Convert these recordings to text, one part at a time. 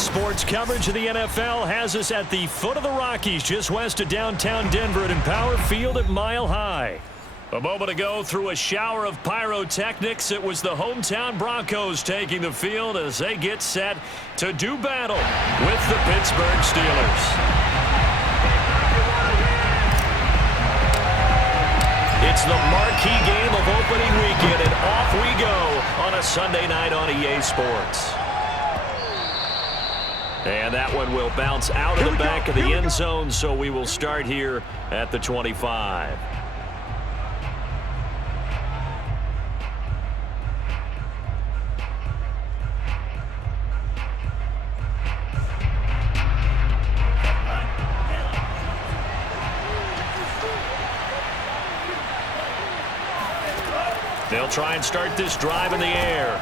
Sports coverage of the NFL has us at the foot of the Rockies, just west of downtown Denver at Empower Field at Mile High. A moment ago, through a shower of pyrotechnics, it was the hometown Broncos taking the field as they get set to do battle with the Pittsburgh Steelers. It's the marquee game of opening weekend, and off we go on a Sunday night on EA Sports. And that one will bounce out of the back of the end zone, so we will start here at the 25. They'll try and start this drive in the air.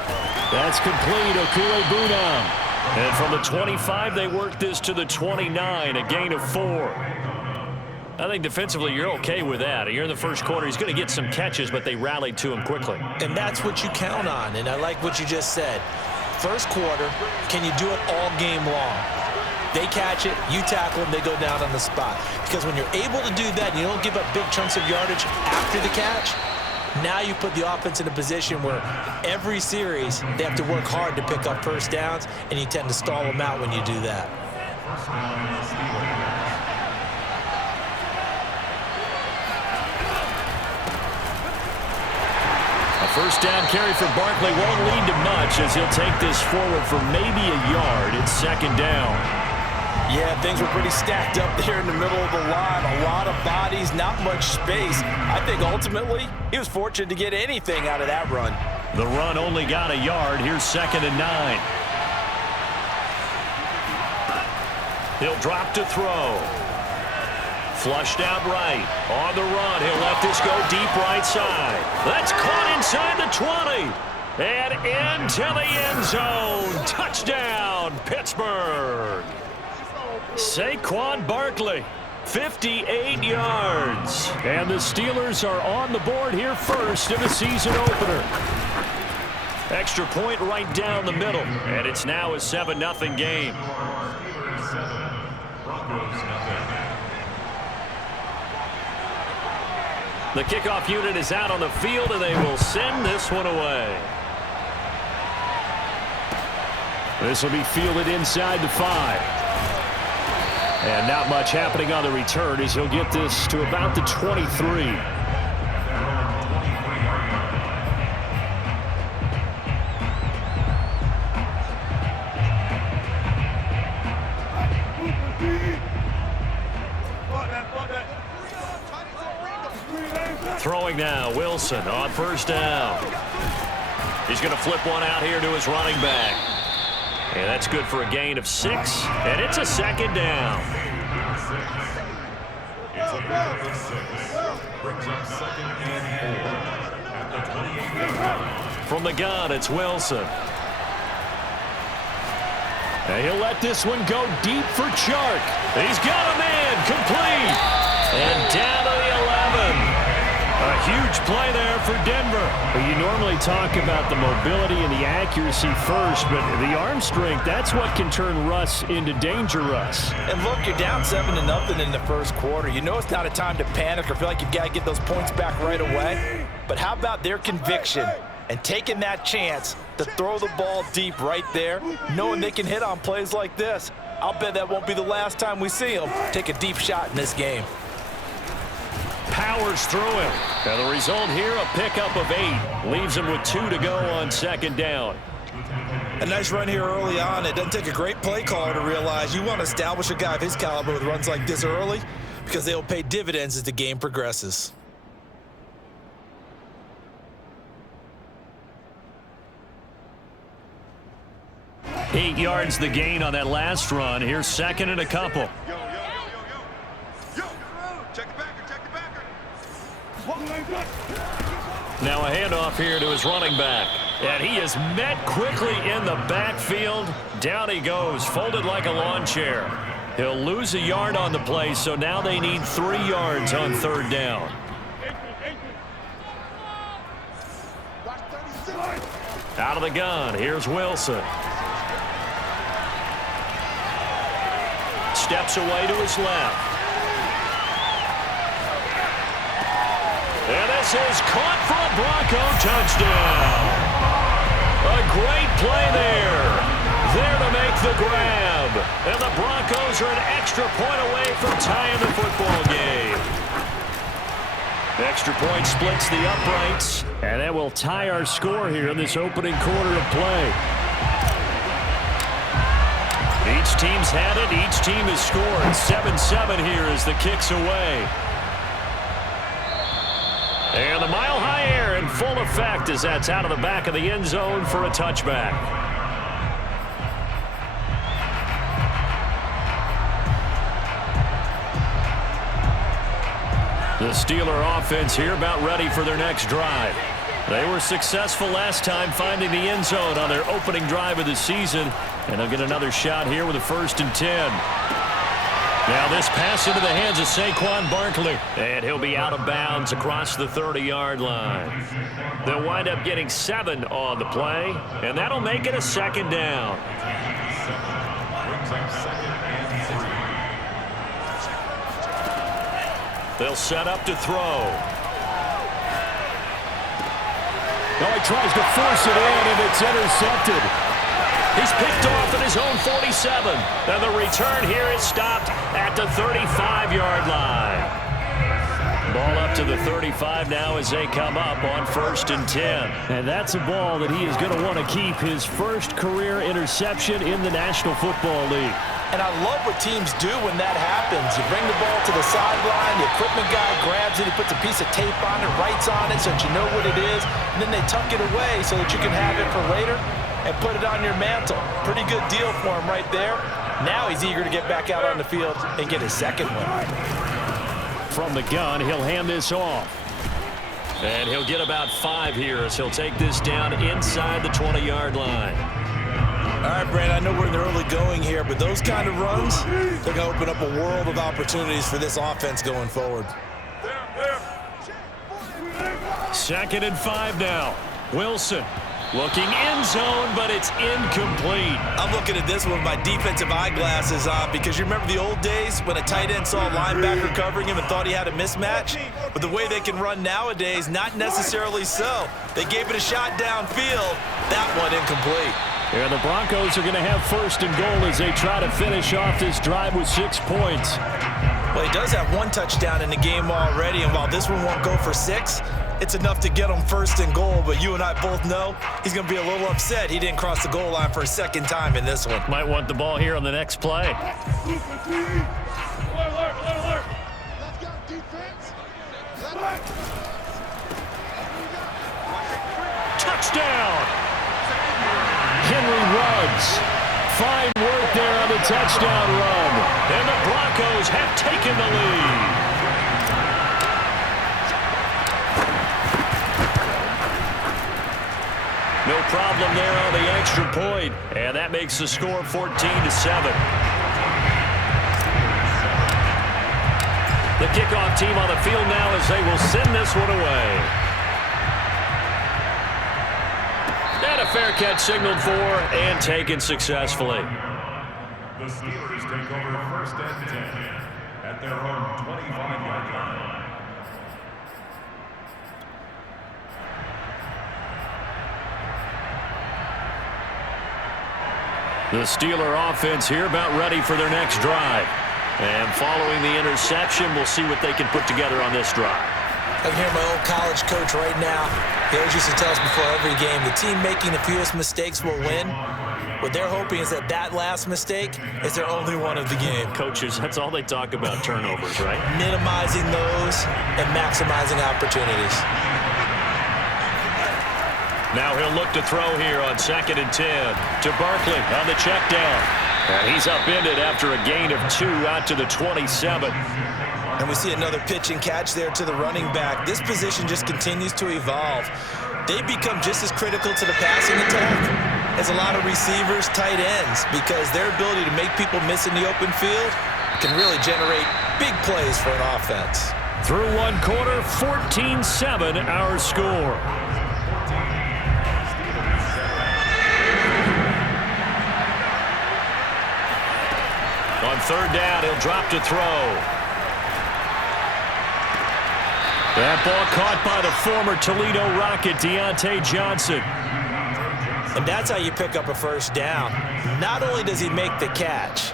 That's complete. Okule-Bunam. And from the 25, they work this to the 29, a gain of 4. I think defensively you're okay with that. You're in the first quarter. He's going to get some catches, but they rallied to him quickly. And that's what you count on, and I like what you just said. First quarter, can you do it all game long? They catch it, you tackle them, they go down on the spot. Because when you're able to do that and you don't give up big chunks of yardage after the catch, now you put the offense in a position where every series they have to work hard to pick up first downs, and you tend to stall them out when you do that. A first down carry for Barkley won't lead to much as he'll take this forward for maybe a yard. It's second down. Yeah, things were pretty stacked up there in the middle of the line. A lot of bodies, not much space. I think ultimately he was fortunate to get anything out of that run. The run only got a yard. Here's second and 9. He'll drop to throw. Flushed out right. On the run, he'll let this go deep right side. That's caught inside the 20. And into the end zone. Touchdown, Pittsburgh. Saquon Barkley, 58 yards. And the Steelers are on the board here first in the season opener. Extra point right down the middle. And it's now a 7-0 game. The kickoff unit is out on the field, and they will send this one away. This will be fielded inside the 5. And not much happening on the return as he'll get this to about the 23. Throwing now, Wilson on first down. He's going to flip one out here to his running back. And that's good for a gain of 6, and it's a second down. From the gun, it's Wilson. And he'll let this one go deep for Chark. He's got a man, complete. And down to the 11. A huge play there for Denver. Well, you normally talk about the mobility and the accuracy first, but the arm strength, that's what can turn Russ into danger Russ. And look, you're down 7-0 in the first quarter. You know it's not a time to panic or feel like you've got to get those points back right away. But how about their conviction and taking that chance to throw the ball deep right there, knowing they can hit on plays like this? I'll bet that won't be the last time we see them take a deep shot in this game. Powers through him. And the result here, a pickup of 8. Leaves him with 2 to go on second down. A nice run here early on. It doesn't take a great play caller to realize you want to establish a guy of his caliber with runs like this early because they'll pay dividends as the game progresses. Eight yards the gain on that last run. Here's second and a couple. Now a handoff here to his running back. And he is met quickly in the backfield. Down he goes, folded like a lawn chair. He'll lose a yard on the play, so now they need 3 yards on third down. Out of the gun, here's Wilson. steps away to his left. And this is caught for a Bronco touchdown. A great play there. There to make the grab. And the Broncos are an extra point away from tying the football game. Extra point splits the uprights. And that will tie our score here in this opening quarter of play. Each team's had it. Each team has scored. 7-7 here as the kick's away. And the mile-high air in full effect as that's out of the back of the end zone for a touchback. The Steeler offense here about ready for their next drive. They were successful last time finding the end zone on their opening drive of the season, and they'll get another shot here with a 1st and 10. Now this pass into the hands of Saquon Barkley, and he'll be out of bounds across the 30-yard line. They'll wind up getting 7 on the play, and that'll make it a 2nd down. They'll set up to throw. Now he tries to force it in, and it's intercepted. He's picked off at his own 47. And the return here is stopped at the 35-yard line. Ball up to the 35 now as they come up on 1st and 10. And that's a ball that he is going to want to keep, his first career interception in the National Football League. And I love what teams do when that happens. You bring the ball to the sideline, the equipment guy grabs it, he puts a piece of tape on it, writes on it so that you know what it is, and then they tuck it away so that you can have it for later and put it on your mantle. Pretty good deal for him right there. Now he's eager to get back out on the field and get his 2nd one. From the gun, he'll hand this off. And he'll get about 5 here as he'll take this down inside the 20-yard line. All right, Brand, I know we're in the early going here, but those kind of runs, they're going to open up a world of opportunities for this offense going forward. 2nd and 5 now. Wilson looking end zone, but it's incomplete. I'm looking at this one with my defensive eyeglasses on because you remember the old days when a tight end saw a linebacker covering him and thought he had a mismatch? But the way they can run nowadays, not necessarily so. They gave it a shot downfield. That one incomplete. And the Broncos are going to have 1st and goal as they try to finish off this drive with 6 points. Well, he does have 1 touchdown in the game already, and while this one won't go for 6, it's enough to get him 1st and goal. But you and I both know he's going to be a little upset he didn't cross the goal line for a 2nd time in this one. Might want the ball here on the next play. Touchdown! Henry Ruggs. Fine work there on the touchdown run. And the Broncos have taken the lead. No problem there on the extra point. And that makes the score 14-7. The kickoff team on the field now as they will send this one away. And a fair catch signaled for and taken successfully. The Steelers take over 1st and 10 at their own 25-yard line. The Steeler offense here about ready for their next drive. And following the interception, we'll see what they can put together on this drive. I can hear my old college coach right now. He always used to tell us before every game, the team making the fewest mistakes will win. What they're hoping is that that last mistake is their only one of the game. Coaches, that's all they talk about, turnovers, right? Minimizing those and maximizing opportunities. Now he'll look to throw here on 2nd and 10 to Barkley on the check down. And he's upended after a gain of 2 out to the 27. And we see another pitch and catch there to the running back. This position just continues to evolve. They become just as critical to the passing attack as a lot of receivers, tight ends, because their ability to make people miss in the open field can really generate big plays for an offense. Through one quarter, 14-7 our score. On third down, he'll drop to throw. That ball caught by the former Toledo Rocket, Deontay Johnson. And that's how you pick up a first down. Not only does he make the catch,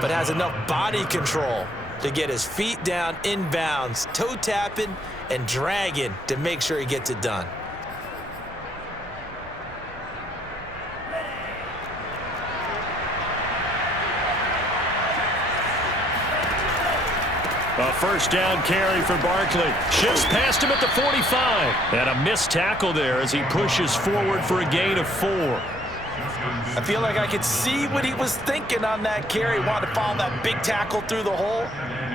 but has enough body control to get his feet down inbounds, toe tapping and dragging to make sure he gets it done. A first down carry for Barkley. Shifts past him at the 45. And a missed tackle there as he pushes forward for a gain of 4. I feel like I could see what he was thinking on that carry. Wanted to follow that big tackle through the hole.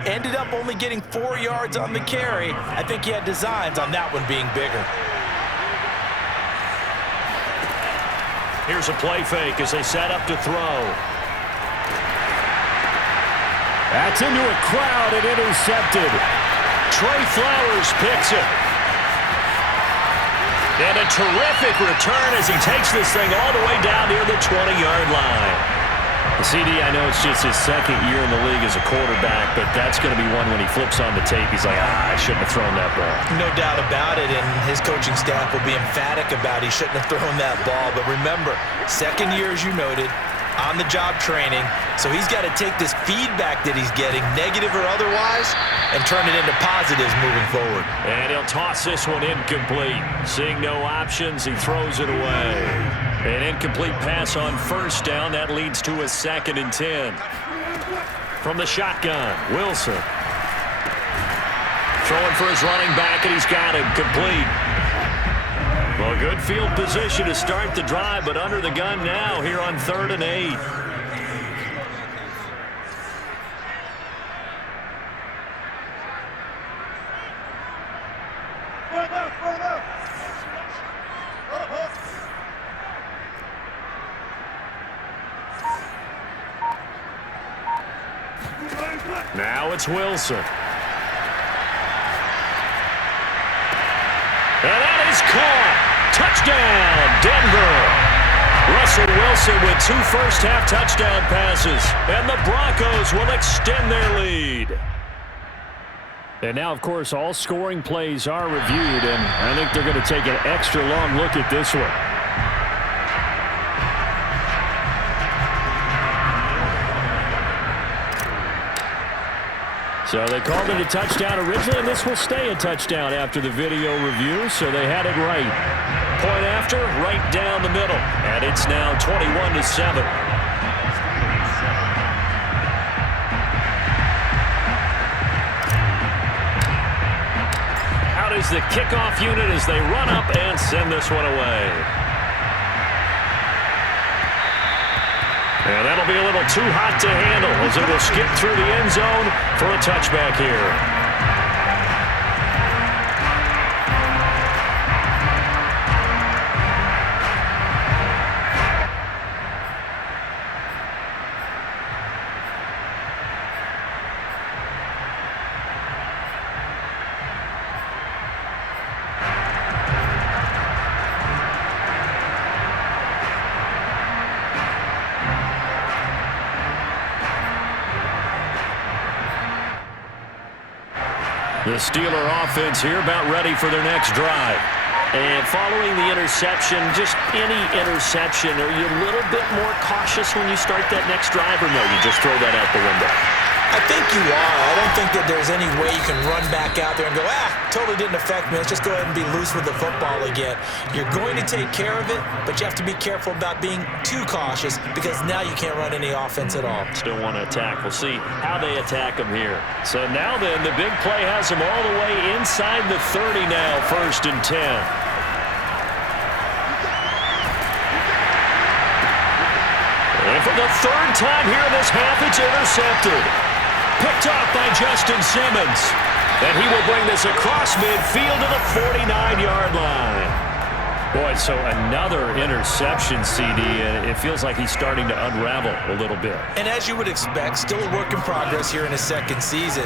Ended up only getting 4 yards on the carry. I think he had designs on that one being bigger. Here's a play fake as they set up to throw. That's into a crowd and intercepted. Trey Flowers picks it. And a terrific return as he takes this thing all the way down near the 20-yard line. CD, I know it's just his second year in the league as a quarterback, but that's going to be one when he flips on the tape. He's like, I shouldn't have thrown that ball. No doubt about it, and his coaching staff will be emphatic about he shouldn't have thrown that ball. But remember, second year, as you noted, on-the-job training, so he's got to take this feedback that he's getting, negative or otherwise, and turn it into positives moving forward. And he'll toss this one incomplete. Seeing no options, he throws it away. An incomplete pass on first down. That leads to a 2nd and 10. From the shotgun, Wilson. Throwing for his running back, and he's got him complete. Well, good field position to start the drive, but under the gun now here on 3rd and 8. Now it's Wilson. And that is caught. Touchdown, Denver. Russell Wilson with 2 first-half touchdown passes. And the Broncos will extend their lead. And now, of course, all scoring plays are reviewed, and I think they're going to take an extra long look at this one. So they called it a touchdown originally, and this will stay a touchdown after the video review, so they had it right. Point after, right down the middle, and it's now 21-7. Out is the kickoff unit as they run up and send this one away. And that'll be a little too hot to handle as it will skip through the end zone for a touchback here. The Steeler offense here about ready for their next drive. And following the interception, just any interception, are you a little bit more cautious when you start that next drive, or no, you just throw that out the window? I think you are. I don't think that there's any way you can run back out there and go, totally didn't affect me. Let's just go ahead and be loose with the football again. You're going to take care of it, but you have to be careful about being too cautious because now you can't run any offense at all. Still want to attack. We'll see how they attack them here. So now then, the big play has them all the way inside the 30 now, 1st and 10. And for the 3rd time here in this half, it's intercepted. Picked off by Justin Simmons. And he will bring this across midfield to the 49-yard line. Boy, so another interception, CD. It feels like he's starting to unravel a little bit. And as you would expect, still a work in progress here in his 2nd season.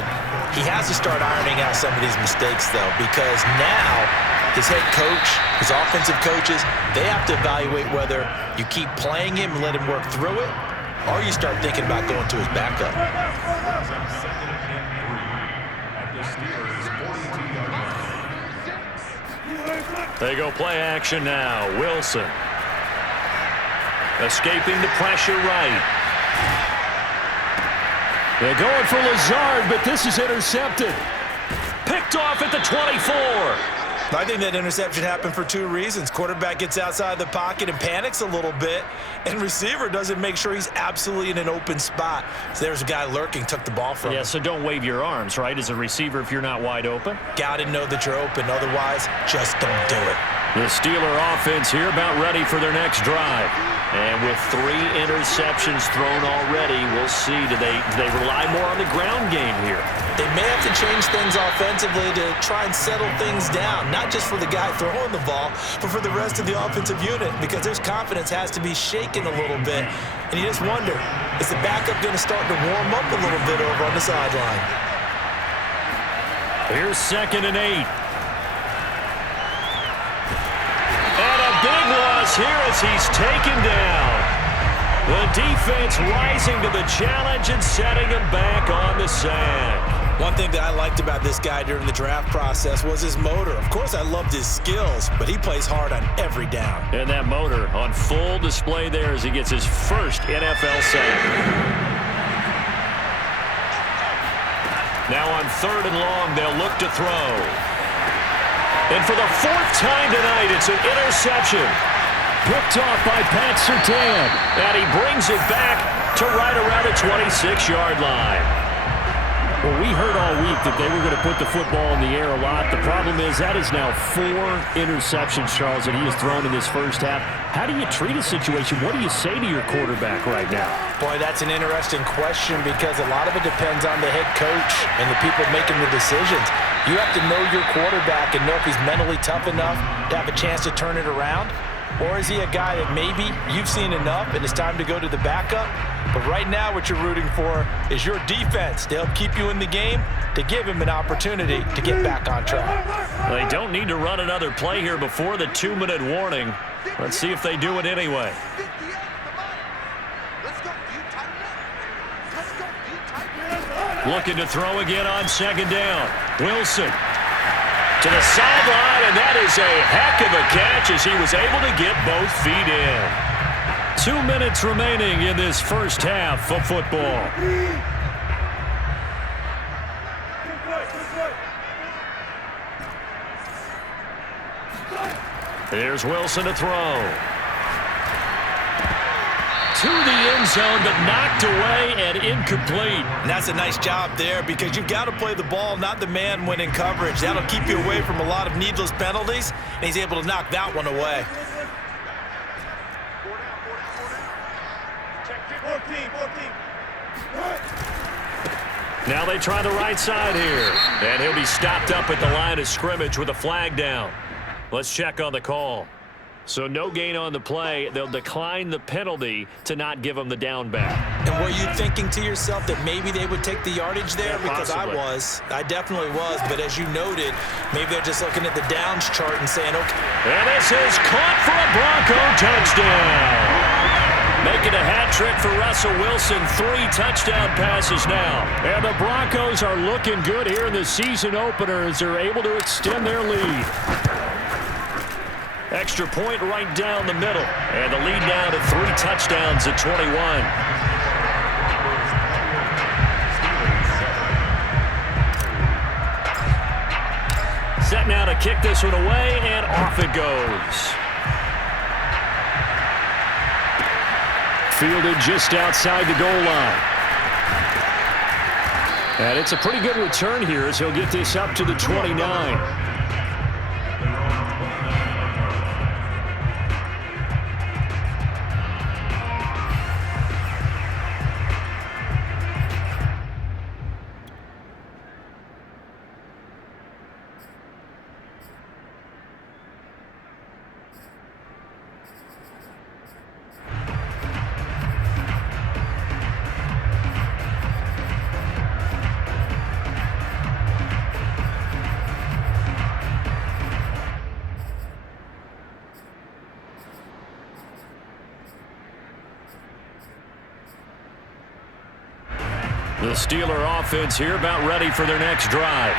He has to start ironing out some of these mistakes, though, because now his head coach, his offensive coaches, they have to evaluate whether you keep playing him and let him work through it, or you start thinking about going to his backup. Second and 3 at the Steelers' 42-yard line. They go play action now. Wilson. Escaping the pressure right. They're going for Lazard, but this is intercepted. Picked off at the 24. I think that interception happened for two reasons. Quarterback gets outside the pocket and panics a little bit, and receiver doesn't make sure he's absolutely in an open spot. So there's a guy lurking, took the ball from him. Yeah, so don't wave your arms, right, as a receiver if you're not wide open. Got to know that you're open. Otherwise, just don't do it. The Steeler offense here about ready for their next drive. And with 3 interceptions thrown already, we'll see. Do they rely more on the ground game here? They may have to change things offensively to try and settle things down, not just for the guy throwing the ball, but for the rest of the offensive unit, because their confidence has to be shaken a little bit. And you just wonder, is the backup going to start to warm up a little bit over on the sideline? Here's 2nd and 8. And a big loss here as he's taken down. The defense rising to the challenge and setting him back on the sack. One thing that I liked about this guy during the draft process was his motor. Of course, I loved his skills, but he plays hard on every down. And that motor on full display there as he gets his first NFL sack. Now on 3rd and long, they'll look to throw. And for the 4th time tonight, it's an interception. Picked off by Pat Surtain. And he brings it back to right around the 26-yard line. Well, we heard all week that they were going to put the football in the air a lot. The problem is that is now 4 interceptions, Charles, that he has thrown in this first half. How do you treat a situation? What do you say to your quarterback right now? Boy, that's an interesting question because a lot of it depends on the head coach and the people making the decisions. You have to know your quarterback and know if he's mentally tough enough to have a chance to turn it around. Or is he a guy that maybe you've seen enough and it's time to go to the backup? But right now what you're rooting for is your defense to help keep you in the game, to give him an opportunity to get back on track. They don't need to run another play here before the 2-minute warning. Let's see if they do it anyway. Looking to throw again on 2nd down. Wilson to the sideline, and that is a heck of a catch as he was able to get both feet in. 2 minutes remaining in this first half of football. Here's Wilson to throw. To the end zone, but knocked away and incomplete. And that's a nice job there because you've got to play the ball, not the man when in coverage. That'll keep you away from a lot of needless penalties, and he's able to knock that one away. Now they try the right side here. And he'll be stopped up at the line of scrimmage with a flag down. Let's check on the call. So no gain on the play. They'll decline the penalty to not give him the down back. And were you thinking to yourself that maybe they would take the yardage there? Yeah, because possibly. I definitely was. But as you noted, maybe they're just looking at the downs chart and saying, okay. And this is caught for a Bronco touchdown. Making a hat trick for Russell Wilson. 3 touchdown passes now. And the Broncos are looking good here in the season opener as they're able to extend their lead. Extra point right down the middle. And the lead now to 3 touchdowns at 21. Set now to kick this one away, and off it goes. Fielded just outside the goal line. And it's a pretty good return here as he'll get this up to the 29. The Steeler offense here about ready for their next drive.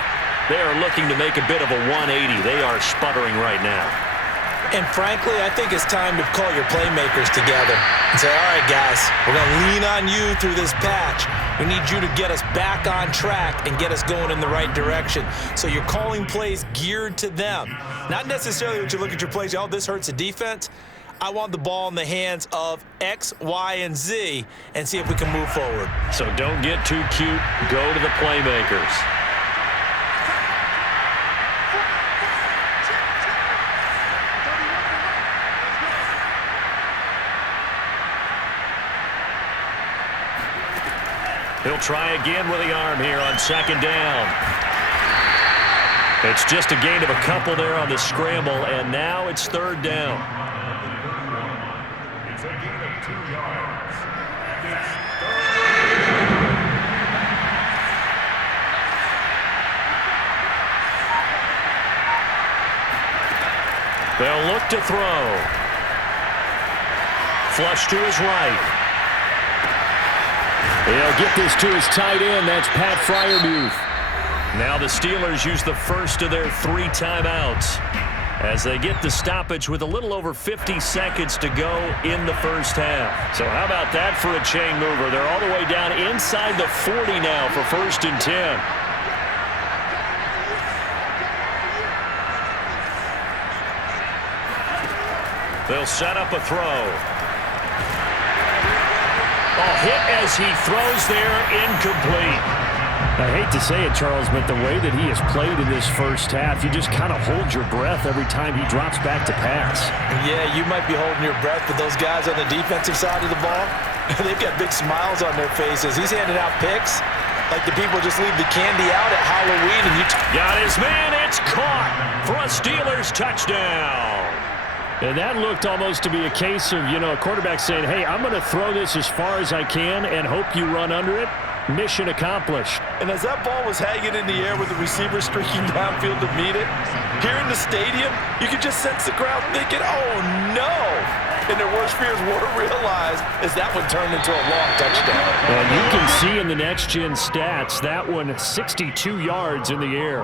They are looking to make a bit of a 180. They are sputtering right now. And frankly, I think it's time to call your playmakers together and say, all right, guys, we're going to lean on you through this patch. We need you to get us back on track and get us going in the right direction. So you're calling plays geared to them. Not necessarily that you look at your plays, oh, this hurts the defense. I want the ball in the hands of X, Y, and Z and see if we can move forward. So don't get too cute. Go to the playmakers. He'll try again with the arm here on second down. It's just a gain of a couple there on the scramble, and now it's third down. It's a gain of 2 yards. It's They'll look to throw. Flush to his right. He'll get this to his tight end. That's Pat Freiermuth. Now the Steelers use the first of their 3 timeouts as they get the stoppage with a little over 50 seconds to go in the first half. So how about that for a chain mover? They're all the way down inside the 40 now for 1st and 10. They'll set up a throw. Oh, hit as he throws there, incomplete. I hate to say it, Charles, but the way that he has played in this first half, you just kind of hold your breath every time he drops back to pass. Yeah, you might be holding your breath, but those guys on the defensive side of the ball, they've got big smiles on their faces. He's handing out picks like the people just leave the candy out at Halloween. And you got his man. It's caught for a Steelers touchdown. And that looked almost to be a case of, a quarterback saying, hey, I'm going to throw this as far as I can and hope you run under it. Mission accomplished. And as that ball was hanging in the air with the receiver streaking downfield to meet it, here in the stadium, you could just sense the crowd thinking, oh, no. And their worst fears were realized as that one turned into a long touchdown. And you can see in the next-gen stats, that one 62 yards in the air.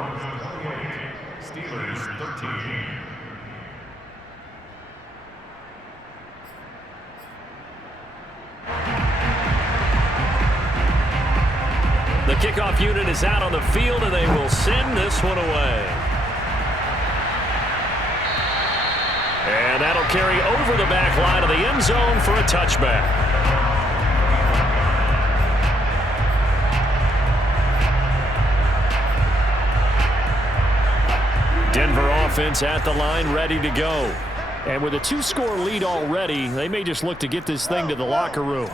Steelers 13. The kickoff unit is out on the field, and they will send this one away. And that'll carry over the back line of the end zone for a touchback. Denver offense at the line, ready to go. And with a 2-score lead already, they may just look to get this thing to the locker room.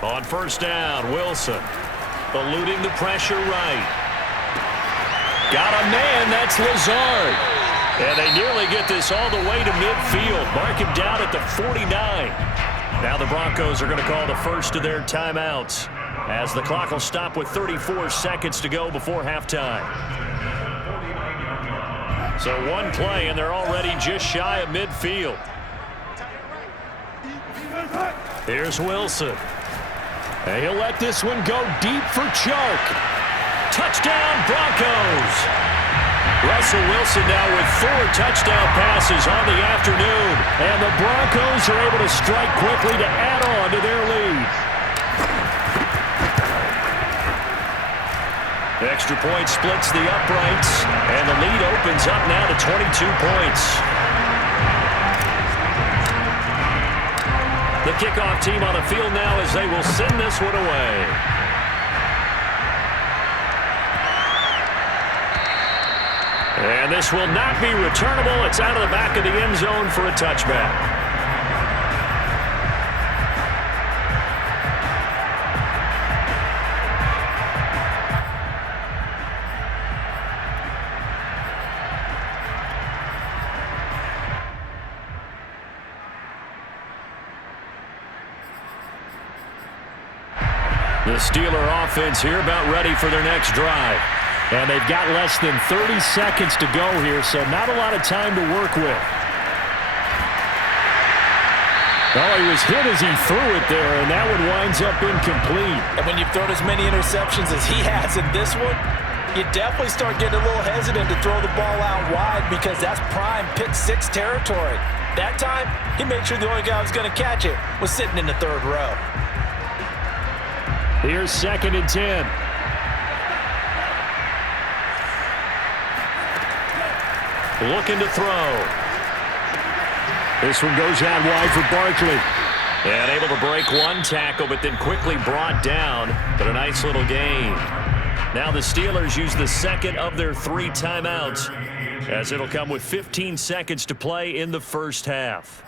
On first down, Wilson eluding the pressure right. Got a man, that's Lazard. And they nearly get this all the way to midfield. Mark him down at the 49. Now the Broncos are going to call the first of their timeouts as the clock will stop with 34 seconds to go before halftime. So one play, and they're already just shy of midfield. Here's Wilson. And he'll let this one go deep for Chark. Touchdown, Broncos. Russell Wilson now with 4 touchdown passes on the afternoon. And the Broncos are able to strike quickly to add on to their lead. The extra point splits the uprights, and the lead opens up now to 22 points. The kickoff team on the field now as they will send this one away. And this will not be returnable. It's out of the back of the end zone for a touchback. The Steeler offense here about ready for their next drive. And they've got less than 30 seconds to go here, so not a lot of time to work with. Oh, he was hit as he threw it there, and that one winds up incomplete. And when you've thrown as many interceptions as he has in this one, you definitely start getting a little hesitant to throw the ball out wide because that's prime pick six territory. That time, he made sure the only guy who was going to catch it was sitting in the third row. Here's 2nd and 10. Looking to throw. This one goes out wide for Barkley. And able to break one tackle, but then quickly brought down. But a nice little gain. Now the Steelers use the second of their 3 timeouts, as it'll come with 15 seconds to play in the first half.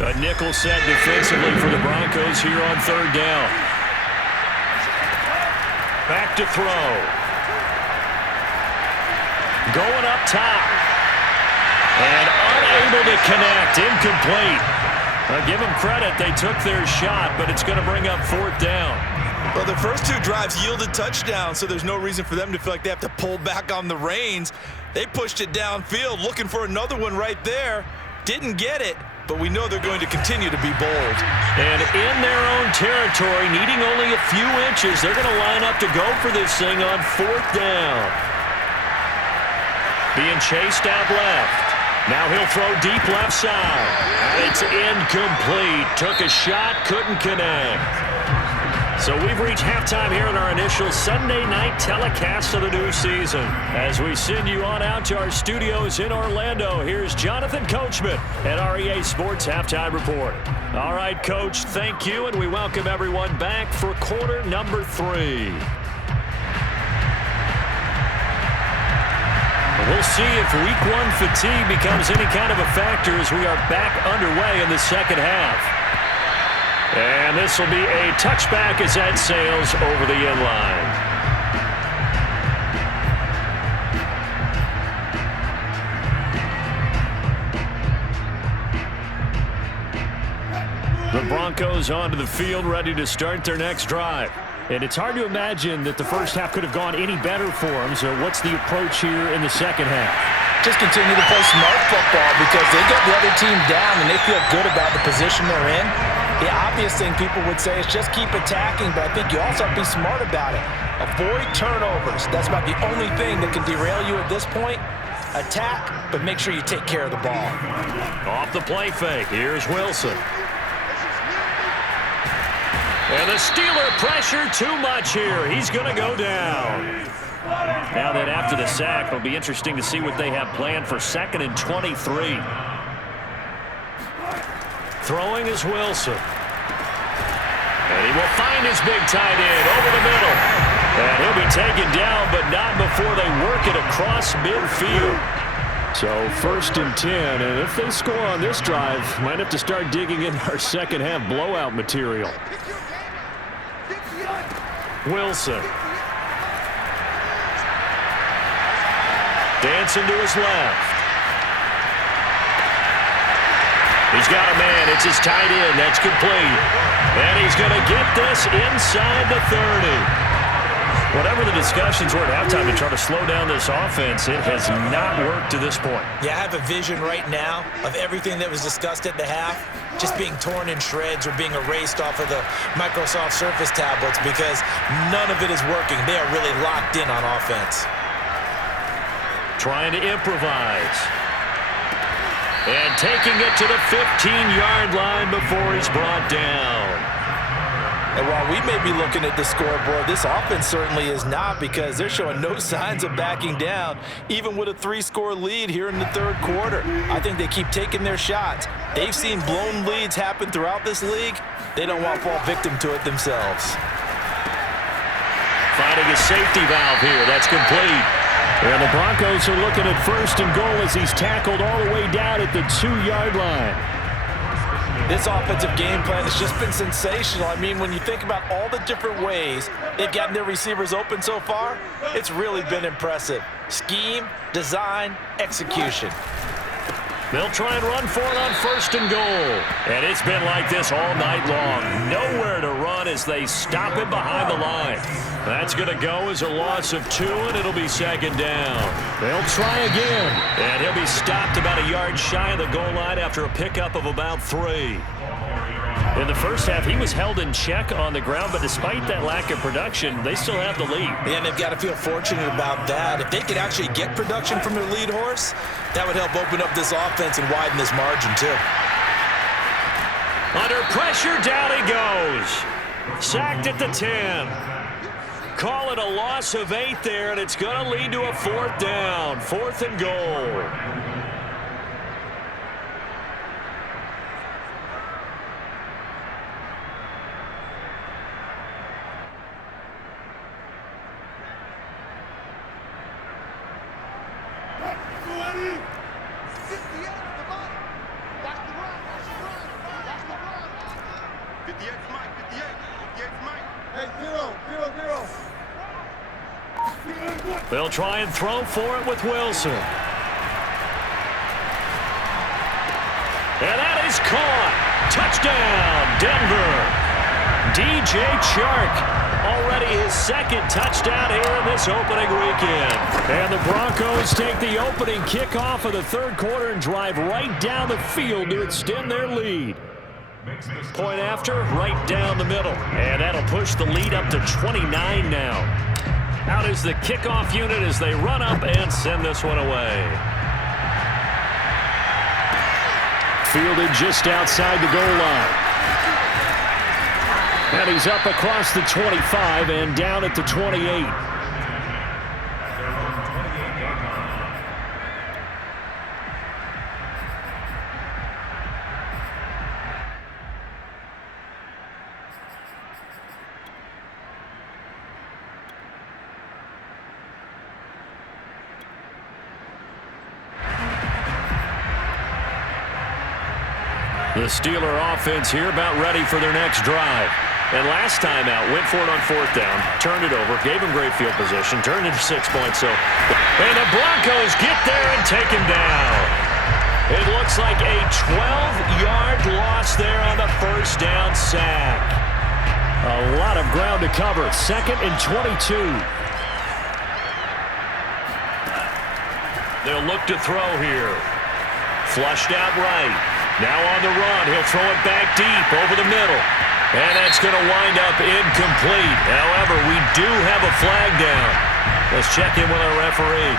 A nickel set defensively for the Broncos here on 3rd down. Back to throw. Going up top. And unable to connect. Incomplete. Give them credit. They took their shot, but it's going to bring up 4th down. Well, the first 2 drives yielded touchdowns, so there's no reason for them to feel like they have to pull back on the reins. They pushed it downfield, looking for another one right there. Didn't get it, but we know they're going to continue to be bold. And in their own territory, needing only a few inches, they're going to line up to go for this thing on 4th down. Being chased out left. Now he'll throw deep left side. And it's incomplete. Took a shot, couldn't connect. So we've reached halftime here in our initial Sunday night telecast of the new season. As we send you on out to our studios in Orlando, here's Jonathan Coachman at our EA Sports Halftime Report. All right, Coach, thank you, and we welcome everyone back for quarter number 3. We'll see if week 1 fatigue becomes any kind of a factor as we are back underway in the second half. And this will be a touchback as that sails over the end line. The Broncos onto the field, ready to start their next drive. And it's hard to imagine that the first half could have gone any better for them. So what's the approach here in the second half? Just continue to play smart football because they got the other team down and they feel good about the position they're in. The obvious thing people would say is just keep attacking, but I think you also have to be smart about it. Avoid turnovers. That's about the only thing that can derail you at this point. Attack, but make sure you take care of the ball. Off the play fake, here's Wilson. And the Steeler pressure too much here. He's going to go down. Now that after the sack, it'll be interesting to see what they have planned for 2nd and 23. Throwing is Wilson. And he will find his big tight end over the middle. And he'll be taken down, but not before they work it across midfield. So 1st and 10, and if they score on this drive, might have to start digging in our second half blowout material. Wilson. Dancing to his left. He's got a man. It's his tight end. That's complete. And he's going to get this inside the 30. Whatever the discussions were at halftime to try to slow down this offense, it has not worked to this point. Yeah, I have a vision right now of everything that was discussed at the half just being torn in shreds or being erased off of the Microsoft Surface tablets because none of it is working. They are really locked in on offense. Trying to improvise. And taking it to the 15-yard line before he's brought down. And while we may be looking at the scoreboard, this offense certainly is not because they're showing no signs of backing down, even with a 3-score lead here in the third quarter. I think they keep taking their shots. They've seen blown leads happen throughout this league. They don't want to fall victim to it themselves. Finding a safety valve here. That's complete. And the Broncos are looking at 1st and goal as he's tackled all the way down at the 2-yard line. This offensive game plan has just been sensational. I mean, when you think about all the different ways they've gotten their receivers open so far, it's really been impressive. Scheme, design, execution. They'll try and run for it on 1st and goal. And it's been like this all night long. Nowhere to run as they stop him behind the line. That's going to go as a loss of 2, and it'll be second down. They'll try again. And he'll be stopped about a yard shy of the goal line after a pickup of about 3. In the first half, he was held in check on the ground, but despite that lack of production, they still have the lead. And they've got to feel fortunate about that. If they could actually get production from their lead horse, that would help open up this offense and widen this margin too. Under pressure, down he goes. Sacked at the 10. Call it a loss of 8 there, and it's going to lead to a 4th down. 4th and goal. They'll try and throw for it with Wilson. And that is caught. Touchdown, Denver. DJ Chark, already his 2nd touchdown here in this opening weekend. And the Broncos take the opening kickoff of the 3rd quarter and drive right down the field to extend their lead. Point after, right down the middle. And that'll push the lead up to 29 now. Out is the kickoff unit as they run up and send this one away. Fielded just outside the goal line. And he's up across the 25 and down at the 28. The Steeler offense here about ready for their next drive. And last time out, went for it on 4th down, turned it over, gave him great field position, turned it to 6 points. And the Broncos get there and take him down. It looks like a 12-yard loss there on the 1st down sack. A lot of ground to cover. 2nd and 22. They'll look to throw here. Flushed out right. Now on the run, he'll throw it back deep over the middle. And that's going to wind up incomplete. However, we do have a flag down. Let's check in with our referee.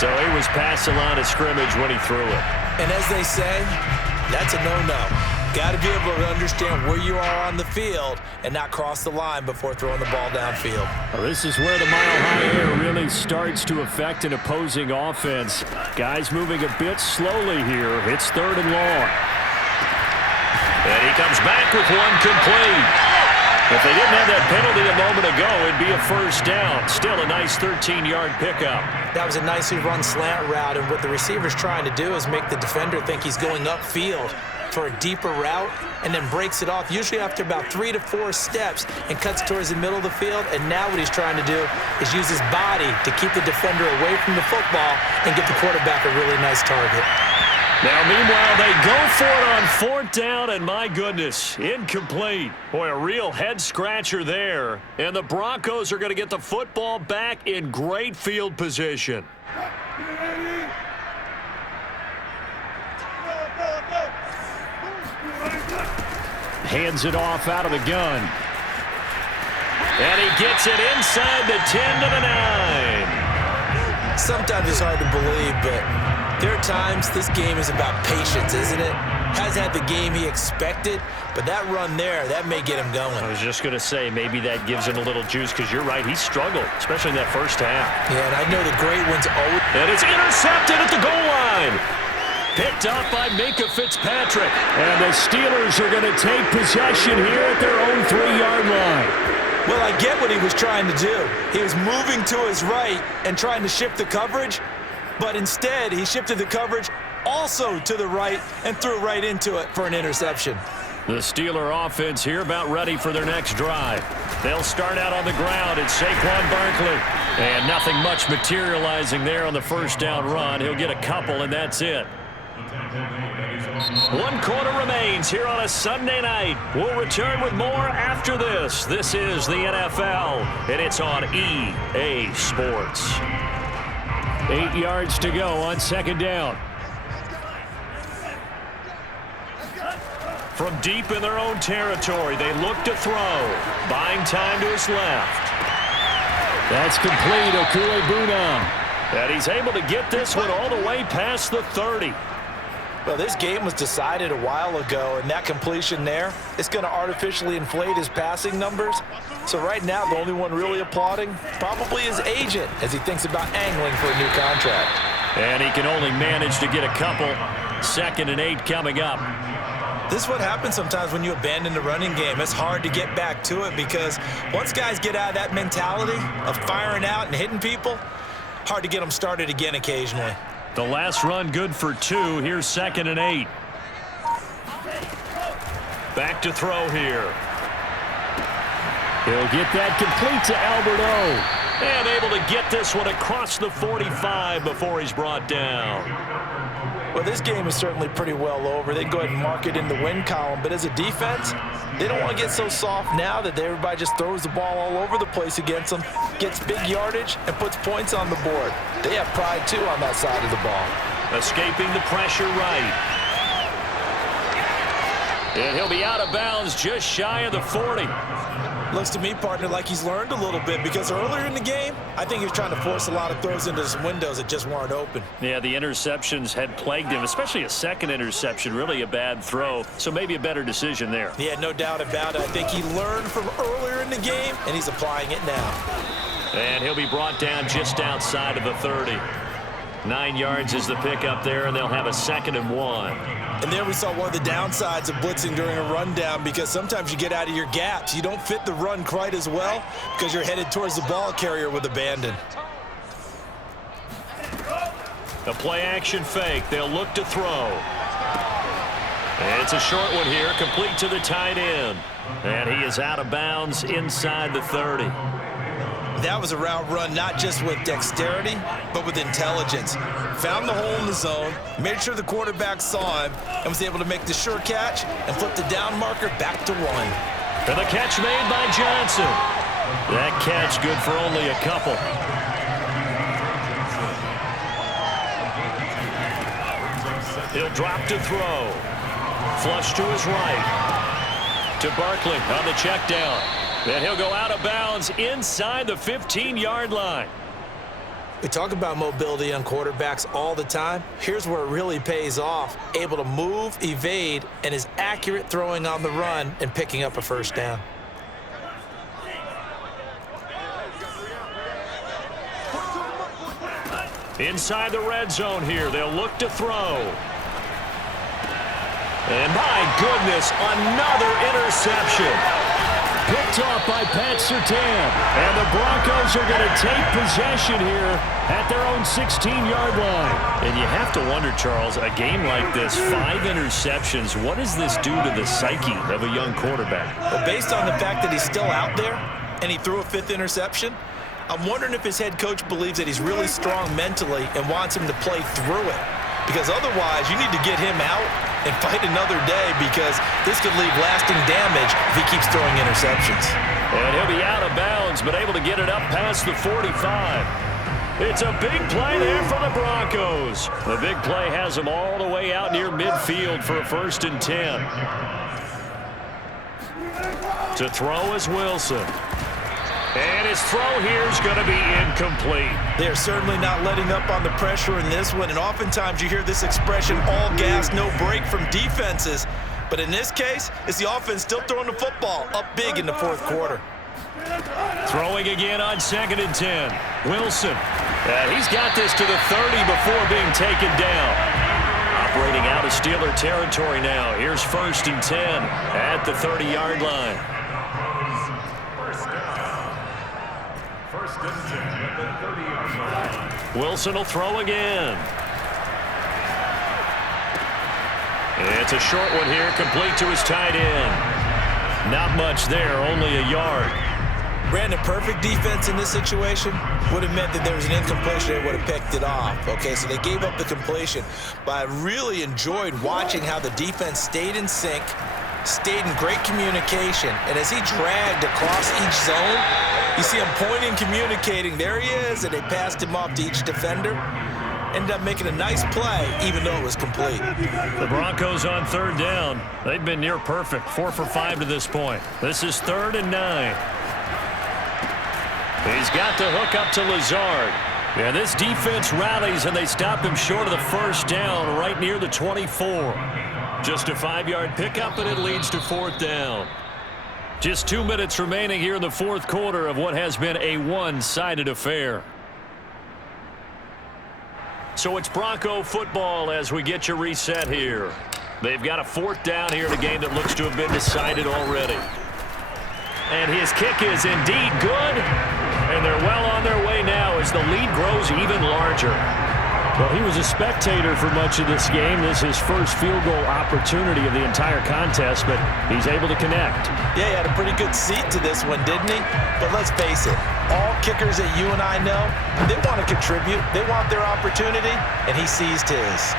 So he was past the line of scrimmage when he threw it. And as they say, that's a no-no. Got to be able to understand where you are on the field and not cross the line before throwing the ball downfield. Well, this is where the mile-high air really starts to affect an opposing offense. Guys moving a bit slowly here. It's 3rd and long. And he comes back with one complete. If they didn't have that penalty a moment ago, it'd be a 1st down. Still a nice 13-yard pickup. That was a nicely run slant route, and what the receiver's trying to do is make the defender think he's going upfield for a deeper route and then breaks it off, usually after about 3 to 4 steps, and cuts towards the middle of the field. And now what he's trying to do is use his body to keep the defender away from the football and give the quarterback a really nice target. Now, meanwhile, they go for it on 4th down, and my goodness, incomplete. Boy, a real head-scratcher there. And the Broncos are going to get the football back in great field position. Hands it off out of the gun. And he gets it inside the 10 to the 9. Sometimes it's hard to believe, but there are times this game is about patience, isn't it? Hasn't had the game he expected, but that run there, that may get him going. I was just going to say, maybe that gives him a little juice, because you're right, he struggled, especially in that first half. Yeah, and I know the great ones always... And it's intercepted at the goal line. Picked up by Minkah Fitzpatrick. And the Steelers are going to take possession here at their own 3-yard line. Well, I get what he was trying to do. He was moving to his right and trying to shift the coverage, but instead he shifted the coverage also to the right and threw right into it for an interception. The Steeler offense here about ready for their next drive. They'll start out on the ground. It's Saquon Barkley. And nothing much materializing there on the 1st down run. He'll get a couple, and that's it. 1 quarter remains here on a Sunday night. We'll return with more after this. This is the NFL, and it's on EA Sports. 8 yards to go on second down. From deep in their own territory, they look to throw. Buying time to his left. That's complete, Okue-Buna. And he's able to get this one all the way past the 30. Well, this game was decided a while ago, and that completion there is going to artificially inflate his passing numbers. So right now, the only one really applauding probably his agent as he thinks about angling for a new contract. And he can only manage to get a couple. 2nd and 8 coming up. This is what happens sometimes when you abandon the running game. It's hard to get back to it because once guys get out of that mentality of firing out and hitting people, hard to get them started again occasionally. The last run good for 2. Here's 2nd and 8. Back to throw here. He'll get that complete to Alberto. And able to get this one across the 45 before he's brought down. Well, this game is certainly pretty well over. They can go ahead and mark it in the win column. But as a defense, they don't want to get so soft now that everybody just throws the ball all over the place against them, gets big yardage, and puts points on the board. They have pride, too, on that side of the ball. Escaping the pressure right. And he'll be out of bounds just shy of the 40. Looks to me, partner, like he's learned a little bit because earlier in the game, I think he was trying to force a lot of throws into some windows that just weren't open. Yeah, the interceptions had plagued him, especially a second interception, really a bad throw. So maybe a better decision there. Yeah, no doubt about it. I think he learned from earlier in the game, and he's applying it now. And he'll be brought down just outside of the 30. 9 yards is the pickup there, and they'll have a 2nd and 1. And there we saw one of the downsides of blitzing during a rundown because sometimes you get out of your gaps. You don't fit the run quite as well because you're headed towards the ball carrier with abandon. The play-action fake. They'll look to throw. And it's a short one here, complete to the tight end. And he is out of bounds inside the 30. That was a route run not just with dexterity, but with intelligence. Found the hole in the zone, made sure the quarterback saw him, and was able to make the sure catch and flip the down marker back to 1. And the catch made by Johnson. That catch good for only a couple. He'll drop to throw. Flush to his right. To Barkley on the check down. And he'll go out of bounds inside the 15-yard line. We talk about mobility on quarterbacks all the time. Here's where it really pays off. Able to move, evade, and is accurate throwing on the run and picking up a first down. Inside the red zone here, they'll look to throw. And my goodness, another interception. Picked off by Pat Surtain. And the Broncos are going to take possession here at their own 16-yard line. And you have to wonder, Charles, a game like this, 5 interceptions, what does this do to the psyche of a young quarterback? Well, based on the fact that he's still out there and he threw a 5th interception, I'm wondering if his head coach believes that he's really strong mentally and wants him to play through it. Because otherwise, you need to get him out and fight another day because this could leave lasting damage if he keeps throwing interceptions. And he'll be out of bounds, but able to get it up past the 45. It's a big play there for the Broncos. The big play has them all the way out near midfield for a 1st and 10. To throw is Wilson. And his throw here is going to be incomplete. They're certainly not letting up on the pressure in this one, and oftentimes you hear this expression, all gas, no break from defenses. But in this case, it's the offense still throwing the football up big in the 4th quarter. Throwing again on 2nd and 10. Wilson. He's got this to the 30 before being taken down. Operating out of Steeler territory now. Here's 1st and 10 at the 30-yard line. Wilson will throw again. It's a short one here, complete to his tight end. Not much there, only a yard. Brandon, perfect defense in this situation would have meant that there was an incompletion. They would have picked it off. Okay, so they gave up the completion. But I really enjoyed watching how the defense stayed in sync, stayed in great communication. And as he dragged across each zone, you see him pointing, communicating. There he is, and they passed him off to each defender. Ended up making a nice play, even though it was complete. The Broncos on third down. They've been near perfect, 4 for 5 to this point. This is 3rd and 9. He's got the hook up to Lazard. Yeah, this defense rallies, and they stop him short of the first down right near the 24. Just a 5-yard pickup, and it leads to 4th down. Just 2 minutes remaining here in the 4th quarter of what has been a one-sided affair. So it's Bronco football as we get you reset here. They've got a 4th down here in a game that looks to have been decided already. And his kick is indeed good. And they're well on their way now as the lead grows even larger. Well, he was a spectator for much of this game. This is his first field goal opportunity of the entire contest, but he's able to connect. Yeah, he had a pretty good seat to this one, didn't he? But let's face it, all kickers that you and I know, they want to contribute. They want their opportunity, and he seized his.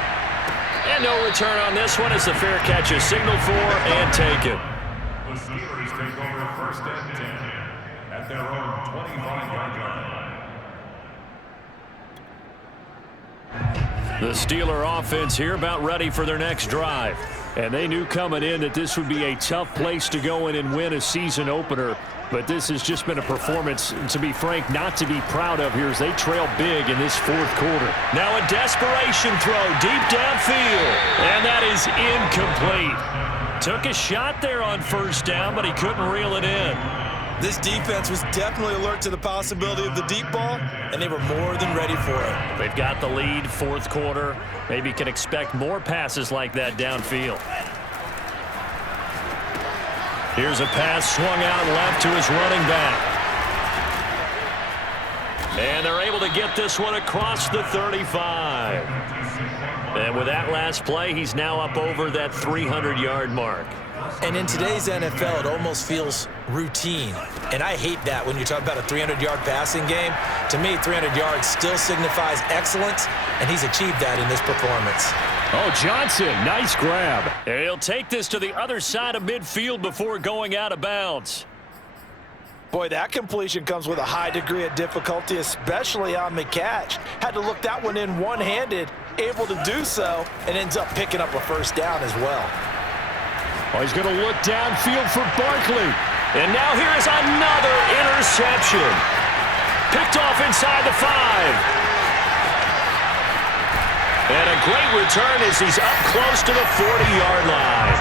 And no return on this one as the fair catch is signaled for and taken. The Steelers take over 1st and 10 at their own 25-yard line. The Steeler offense here about ready for their next drive. And they knew coming in that this would be a tough place to go in and win a season opener. But this has just been a performance, to be frank, not to be proud of here as they trail big in this 4th quarter. Now a desperation throw deep downfield. And that is incomplete. Took a shot there on 1st down, but he couldn't reel it in. This defense was definitely alert to the possibility of the deep ball, and they were more than ready for it. They've got the lead, 4th quarter. Maybe can expect more passes like that downfield. Here's a pass swung out left to his running back. And they're able to get this one across the 35. And with that last play, he's now up over that 300-yard mark. And in today's NFL, it almost feels routine. And I hate that when you talk about a 300-yard passing game. To me, 300 yards still signifies excellence, and he's achieved that in this performance. Oh, Johnson, nice grab. He'll take this to the other side of midfield before going out of bounds. Boy, that completion comes with a high degree of difficulty, especially on the catch. Had to look that one in one-handed, able to do so, and ends up picking up a 1st down as well. Oh, he's going to look downfield for Barkley. And now here is another interception. Picked off inside the 5. And a great return as he's up close to the 40-yard line.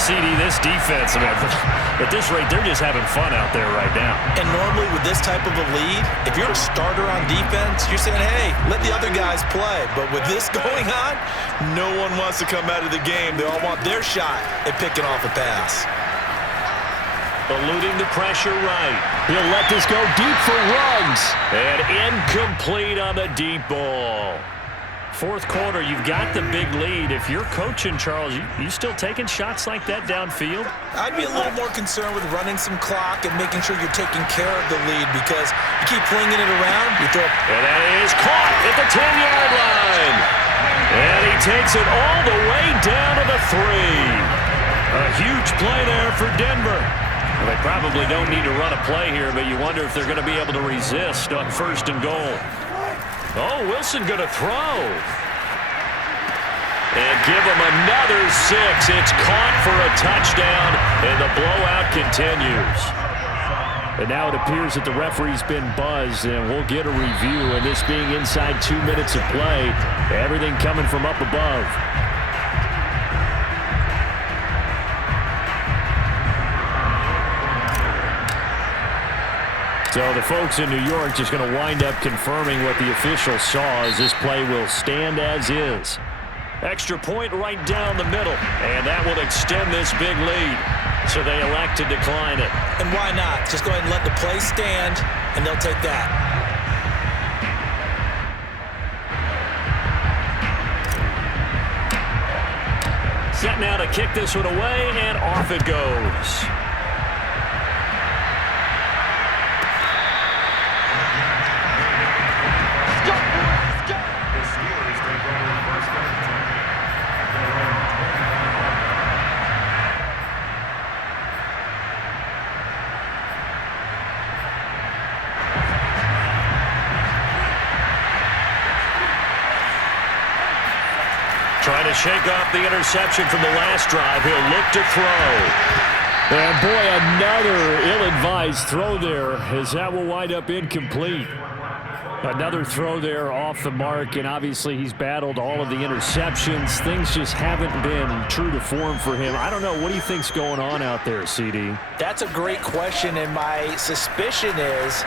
CD, this defense, at this rate, they're just having fun out there right now. And normally with this type of a lead, if you're a starter on defense, you're saying, hey, let the other guys play. But with this going on, no one wants to come out of the game. They all want their shot at picking off a pass. Eluding the pressure right. He'll let this go deep for Ruggs. And incomplete on the deep ball. 4th quarter, you've got the big lead. If you're coaching, Charles, you still taking shots like that downfield? I'd be a little more concerned with running some clock and making sure you're taking care of the lead because you keep flinging it around, you throw. And that is caught at the 10-yard line. And he takes it all the way down to the 3. A huge play there for Denver. Well, they probably don't need to run a play here, but you wonder if they're going to be able to resist on 1st and goal. Oh, Wilson going to throw. And give him another 6. It's caught for a touchdown, and the blowout continues. And now it appears that the referee's been buzzed, and we'll get a review. And this being inside 2 minutes of play, everything coming from up above. So the folks in New York just going to wind up confirming what the official saw as this play will stand as is. Extra point right down the middle, and that will extend this big lead. So they elect to decline it. And why not? Just go ahead and let the play stand, and they'll take that. Set now to kick this one away, and off it goes. Trying to shake off the interception from the last drive. He'll look to throw. And boy, another ill-advised throw there, as that will wind up incomplete. Another throw there off the mark, and obviously he's battled all of the interceptions. Things just haven't been true to form for him. I don't know. What do you think's going on out there, CD? That's a great question, and my suspicion is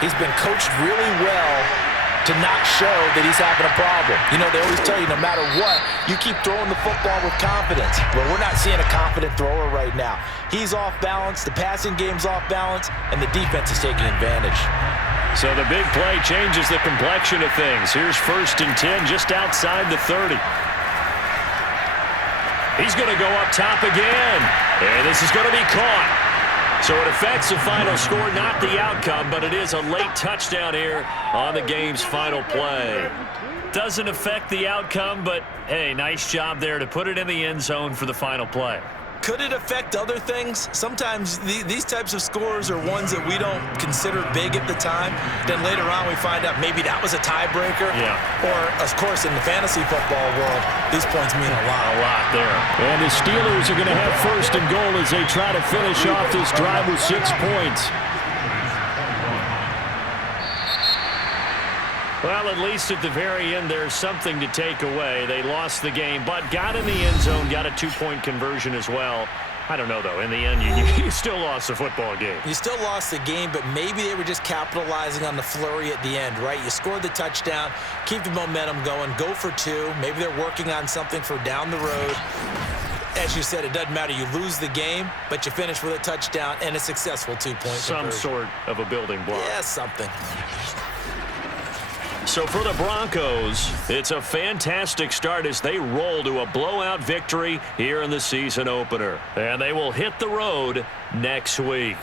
he's been coached really well to not show that he's having a problem. You know, they always tell you no matter what, you keep throwing the football with confidence. Well, we're not seeing a confident thrower right now. He's off balance, the passing game's off balance, and the defense is taking advantage. So the big play changes the complexion of things. Here's 1st and 10 just outside the 30. He's going to go up top again, and this is going to be caught. So it affects the final score, not the outcome, but it is a late touchdown here on the game's final play. Doesn't affect the outcome, but, hey, nice job there to put it in the end zone for the final play. Could it affect other things? Sometimes these types of scores are ones that we don't consider big at the time. Then later on we find out maybe that was a tiebreaker. Yeah. Or, of course, in the fantasy football world, these points mean a lot. A lot there. And the Steelers are going to have 1st and goal as they try to finish off this drive with 6 points. Well, at least at the very end, there's something to take away. They lost the game, but got in the end zone, got a 2-point conversion as well. I don't know, though. In the end, you still lost the football game. You still lost the game, but maybe they were just capitalizing on the flurry at the end, right? You scored the touchdown, keep the momentum going, go for 2. Maybe they're working on something for down the road. As you said, it doesn't matter. You lose the game, but you finish with a touchdown and a successful 2-point conversion. Some sort of a building block. Yeah, something. So for the Broncos, it's a fantastic start as they roll to a blowout victory here in the season opener. And they will hit the road next week.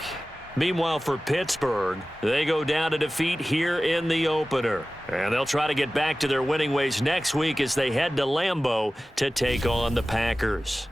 Meanwhile, for Pittsburgh, they go down to defeat here in the opener. And they'll try to get back to their winning ways next week as they head to Lambeau to take on the Packers.